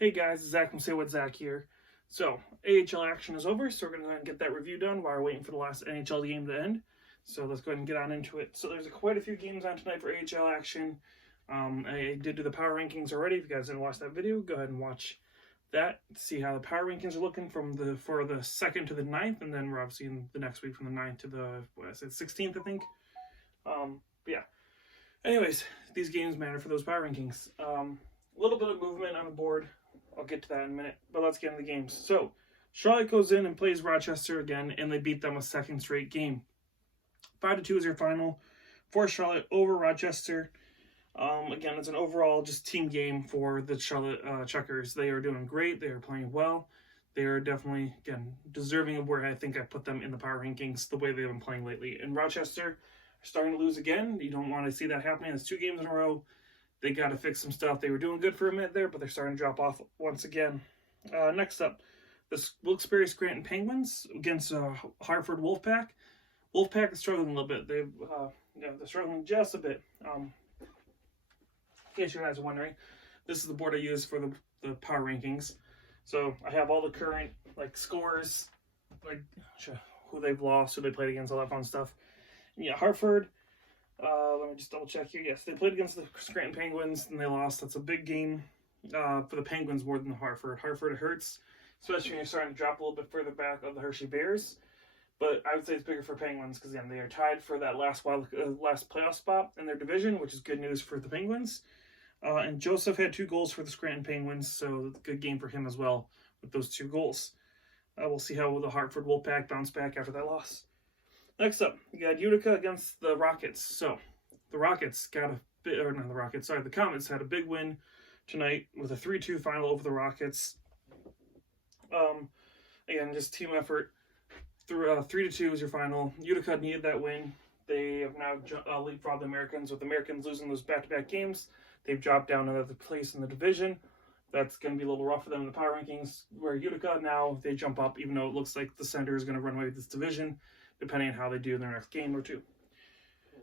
Hey guys, Zach from Say What Zach here. So, AHL action is over, so we're going to go ahead and get that review done while we're waiting for the last NHL game to end. So let's go ahead and get on into it. So there's quite a few games on tonight for AHL action. I did do the power rankings already. If you guys didn't watch that video, go ahead and watch that. See how the power rankings are looking for the 2nd to the 9th, and then we're obviously in the next week from the 9th to the 16th, I think. But yeah. Anyways, these games matter for those power rankings. A little bit of movement on the board. I'll get to that in a minute, but let's get into the games. So, Charlotte goes in and plays Rochester again, and they beat them a second straight game. 5-2 is your final for Charlotte over Rochester. Again, it's an overall just team game for the Charlotte Checkers. They are doing great. They are playing well. They are definitely, again, deserving of where I think I put them in the power rankings the way they've been playing lately. And Rochester are starting to lose again. You don't want to see that happening. It's 2 games in a row. They got to fix some stuff. They were doing good for a minute there, but they're starting to drop off once again. Next up, the Wilkes-Barre Scranton Penguins against Hartford Wolfpack. Wolfpack is struggling a little bit. They're struggling just a bit. In case you guys are wondering, this is the board I use for the power rankings. So I have all the current scores, who they've lost, who they played against, all that fun stuff. And yeah, Hartford. Let me just double check here. Yes, they played against the Scranton Penguins and they lost. That's a big game for the Penguins more than the Hartford. Hartford hurts, especially when you're starting to drop a little bit further back of the Hershey Bears. But I would say it's bigger for Penguins because, again, they are tied for that last playoff spot in their division, which is good news for the Penguins. And Joseph had 2 goals for the Scranton Penguins, so good game for him as well with those 2 goals. We'll see how the Hartford Wolfpack bounce back after that loss. Next up, you got Utica against the Rockets. So, the Rockets the Comets had a big win tonight with a 3-2 final over the Rockets. Again, just team effort. 3-2 is your final. Utica needed that win. They have now leapfrogged the Americans. With the Americans losing those back-to-back games, they've dropped down another place in the division. That's going to be a little rough for them in the power rankings, where Utica now, they jump up, even though it looks like the Center is going to run away with this division, depending on how they do in their next game or 2.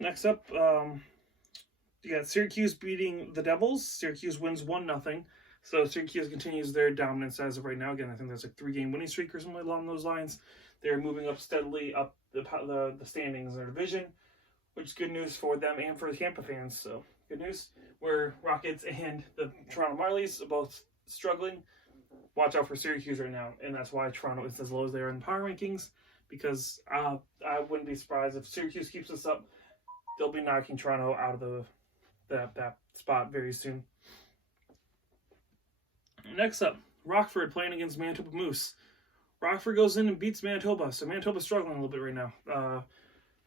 Next up, you got Syracuse beating the Devils. Syracuse wins 1-0. So Syracuse continues their dominance as of right now. Again, I think there's a 3-game winning streak or something along those lines. They're moving up steadily up the standings in their division, which is good news for them and for the Tampa fans. So good news. Where Rockets and the Toronto Marlies are both struggling. Watch out for Syracuse right now, and that's why Toronto is as low as they are in the power rankings. Because I wouldn't be surprised if Syracuse keeps this up. They'll be knocking Toronto out of that spot very soon. Next up, Rockford playing against Manitoba Moose. Rockford goes in and beats Manitoba, so Manitoba's struggling a little bit right now.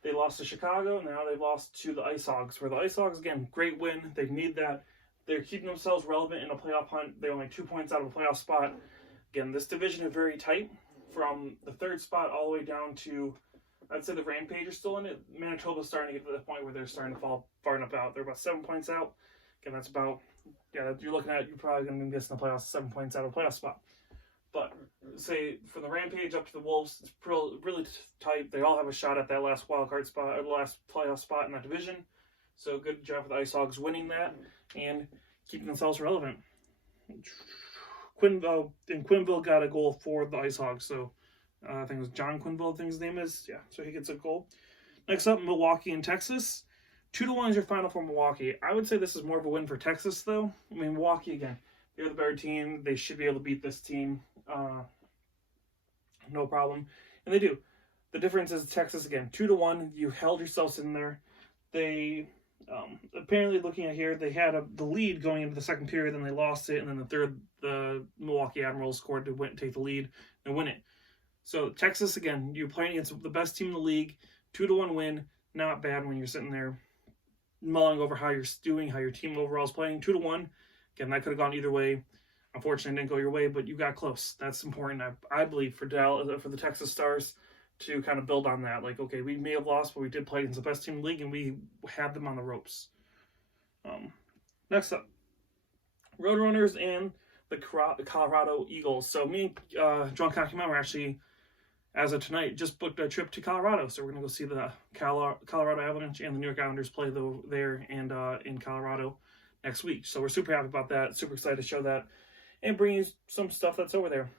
They lost to Chicago, and now they've lost to the Ice Hogs. For the Ice Hogs, again, great win. They need that. They're keeping themselves relevant in a playoff hunt. They're only 2 points out of a playoff spot. Again, this division is very tight. From the 3rd spot all the way down to, I'd say the Rampage are still in it. Manitoba's starting to get to the point where they're starting to fall far enough out. They're about 7 points out. Again, that's about, you're probably going to be missing the playoffs 7 points out of a playoff spot. But, say, from the Rampage up to the Wolves, it's really tight. They all have a shot at that last wildcard spot, or the last playoff spot in that division. So, good job for the Ice Hogs winning that and keeping themselves relevant. Quinville got a goal for the Ice Hogs, so I think it was John Quinville, I think his name is. Yeah, so he gets a goal. Next up, Milwaukee and Texas. 2-1 is your final for Milwaukee. I would say this is more of a win for Texas, though. I mean, Milwaukee, again, they're the better team. They should be able to beat this team. No problem. And they do. The difference is Texas, again, 2-1. You held yourselves in there. They, apparently looking at here, they had the lead going into the second period, then they lost it, and then the third, the Milwaukee Admirals scored to take the lead and win it. So Texas, again, you're playing against the best team in the league. 2-1 win. Not bad when you're sitting there mulling over how you're doing, how your team overall is playing. 2-1. Again, that could have gone either way. Unfortunately, it didn't go your way, but you got close. That's important, I believe, for the Texas Stars to kind of build on that. Like, okay, we may have lost, but we did play against the best team in the league, and we had them on the ropes. Next up, Roadrunners and the Colorado Eagles. So me and John Kakima were actually, as of tonight, just booked a trip to Colorado. So we're going to go see the Colorado Avalanche and the New York Islanders play there and in Colorado next week. So we're super happy about that. Super excited to show that and bring you some stuff that's over there.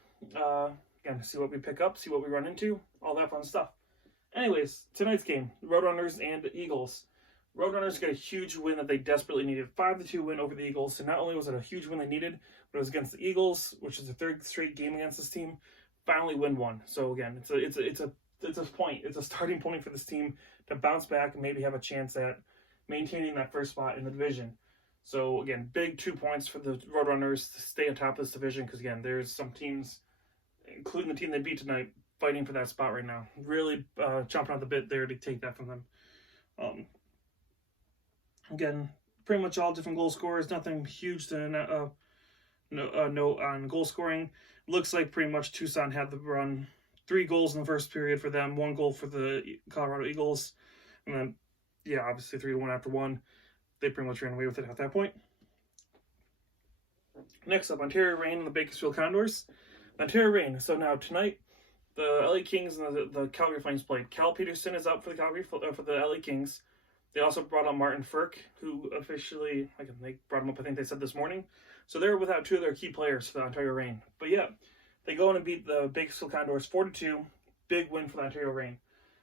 Again, see what we pick up, see what we run into, all that fun stuff. Anyways, tonight's game, Roadrunners and Eagles. Roadrunners got a huge win that they desperately needed. 5-2 win over the Eagles. So not only was it a huge win they needed, but it was against the Eagles, which is the third straight game against this team. Finally win one. So again, it's a starting point for this team to bounce back and maybe have a chance at maintaining that first spot in the division. So again, big 2 points for the Roadrunners to stay on top of this division, because again, there's some teams, including the team they beat tonight, fighting for that spot right now. Really chomping at the bit there to take that from them. Again, pretty much all different goal scorers. Nothing huge to note on goal scoring. Looks like pretty much Tucson had the run. 3 goals in the first period for them. 1 goal for the Colorado Eagles. And then, yeah, obviously 3-1 after 1. They pretty much ran away with it at that point. Next up, Ontario Reign and the Bakersfield Condors. Ontario Reign. So now tonight, the LA Kings and the Calgary Flames played. Cal Peterson is out for the LA Kings. They also brought up Martin Frk, who officially, they brought him up, I think they said this morning. So they're without 2 of their key players for the Ontario Reign. But yeah, they go in and beat the Bakersfield Condors 4-2. Big win for the Ontario Reign.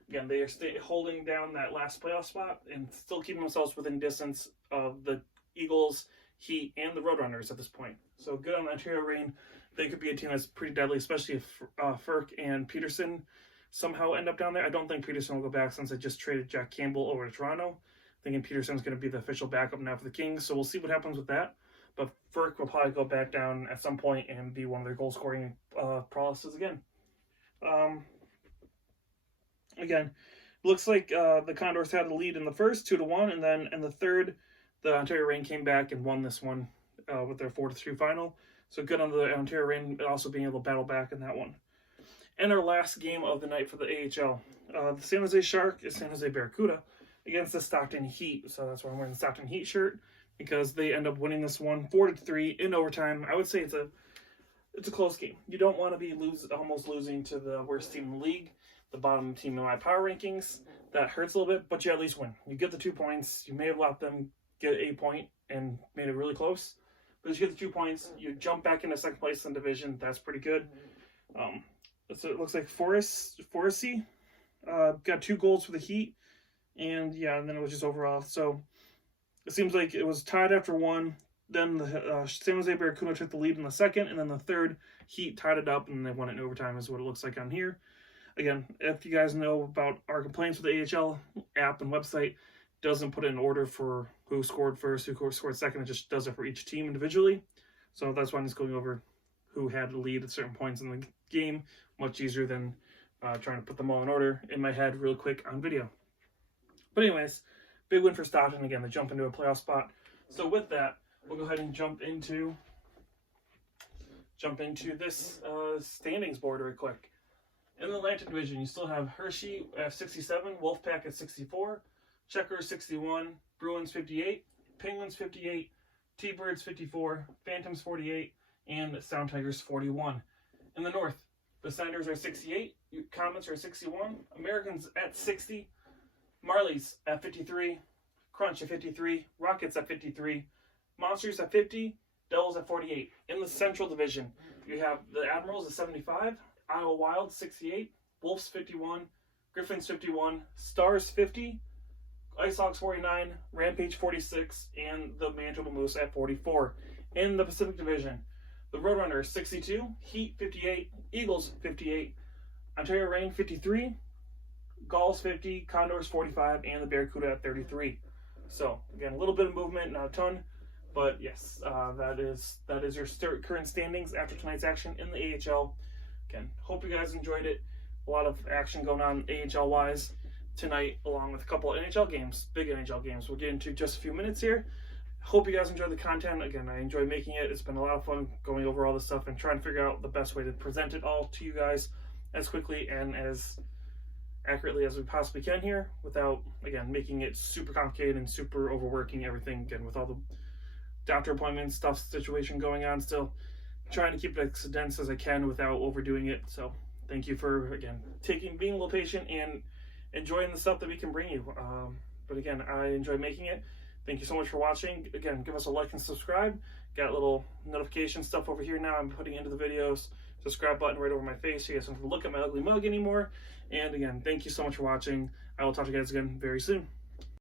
Again, they are holding down that last playoff spot and still keeping themselves within distance of the Eagles, Heat, and the Roadrunners at this point. So good on the Ontario Reign. They could be a team that's pretty deadly, especially if Frk and Peterson somehow end up down there. I don't think Peterson will go back since they just traded Jack Campbell over to Toronto. Thinking Peterson's going to be the official backup now for the Kings, so we'll see what happens with that. But Frk will probably go back down at some point and be one of their goal-scoring prowesses again. Again, looks like the Condors had the lead in the first, 2-1, and then in the third, the Ontario Reign came back and won this one with their 4-2 final. So good on the Ontario Reign also being able to battle back in that one. And our last game of the night for the AHL. The San Jose Shark is San Jose Barracuda against the Stockton Heat. So that's why I'm wearing the Stockton Heat shirt, because they end up winning this one 4-3 in overtime. I would say it's a close game. You don't want to be almost losing to the worst team in the league, the bottom team in my power rankings. That hurts a little bit, but you at least win. You get the 2 points. You may have let them get a point and made it really close, but you get the 2 points. You jump back into second place in the division. That's pretty good. So it looks like Forresty got 2 goals for the Heat, and yeah, and then it was just overall. So it seems like it was tied after 1. Then the San Jose Barracuda took the lead in the second, and then the third, Heat tied it up, and they won it in overtime is what it looks like on here. Again, if you guys know about our complaints with the AHL app and website, doesn't put it in order for who scored first, who scored second. It just does it for each team individually. So that's why I'm just going over who had the lead at certain points in the game. Much easier than trying to put them all in order in my head real quick on video. But anyways, big win for Stockton. Again, they jump into a playoff spot. So with that, we'll go ahead and jump into this standings board real quick. In the Atlantic Division, you still have Hershey at 67, Wolfpack at 64, Checkers 61, Bruins 58, Penguins 58, T-Birds 54, Phantoms 48, and Sound Tigers 41. In the North, the Senators are 68, Comets are 61, Americans at 60, Marlies at 53, Crunch at 53, Rockets at 53, Monsters at 50, Devils at 48. In the Central Division, you have the Admirals at 75, Iowa Wild 68, Wolves 51, Griffins 51, Stars 50, Ice Hawks 49, Rampage 46, and the Manitoba Moose at 44. In the Pacific Division, the Roadrunners 62, Heat 58, Eagles 58, Ontario Reign 53, Gulls 50, Condors 45, and the Barracuda at 33. So again, a little bit of movement, not a ton, but yes, that is your current standings after tonight's action in the AHL. Again, hope you guys enjoyed it. A lot of action going on AHL-wise tonight, along with a couple of NHL games, big NHL games. We'll get into just a few minutes here. Hope you guys enjoyed the content. Again, I enjoy making it. It's been a lot of fun going over all this stuff and trying to figure out the best way to present it all to you guys as quickly and as accurately as we possibly can here, without, again, making it super complicated and super overworking everything, again, with all the doctor appointments stuff situation going on still. Trying to keep it as dense as I can without overdoing it. So thank you for, again, being a little patient and enjoying the stuff that we can bring you. But again, I enjoy making it. Thank you so much for watching. Again, give us a like and subscribe. Got little notification stuff over here now I'm putting into the videos. Subscribe button right over my face so you guys don't have to look at my ugly mug anymore. And again, thank you so much for watching. I will talk to you guys again very soon.